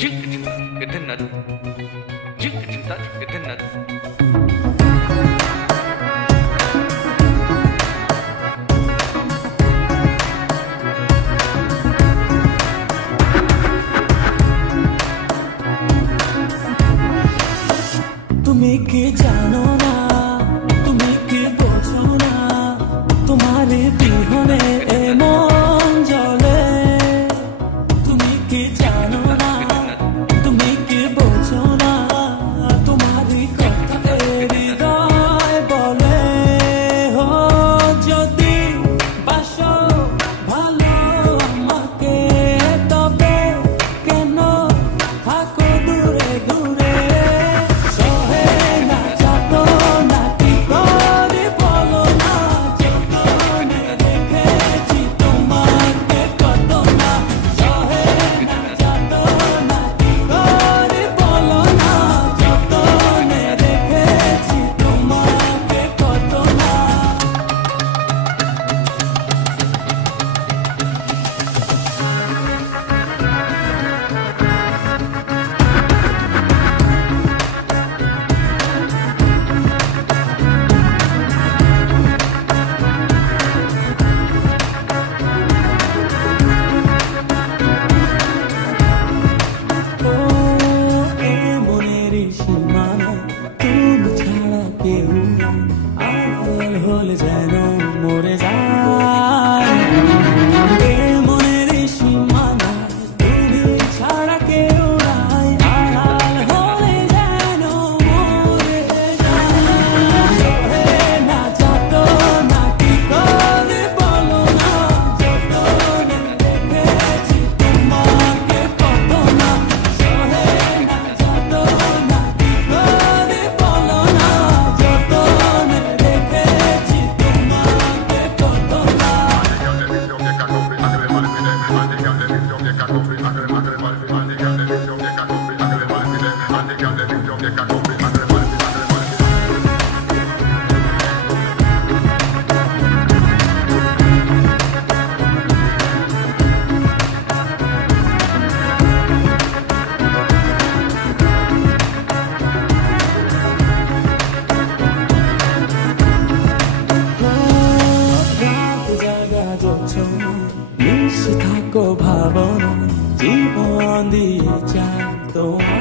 তুমি কি জানো না, তুমি কি বোঝো না, তোমার বিহনে এমন জ্বলে। তুমি কি জানো না, তুমি কি বোঝো না, তোমার কথা হৃদয় বলে। হো যদি বাসো ভালো আমাকে, তবে কেন থাকো দূরে দূরে। হলে যেন মরে যায় মনের সীমানা, তুমি ছাড়া কেউ নাই। আড়াল হলে যেন মরে যায়। না যত না কি করে বলো না, যতনে দেখেছি তোমাকে কত না। সহে না যত না কি করে বলো না, যতনে দেখেছি তোমাকে কত না। মিশে থাকো ভাবনা, জীবন দিয়ে চাই তোমার।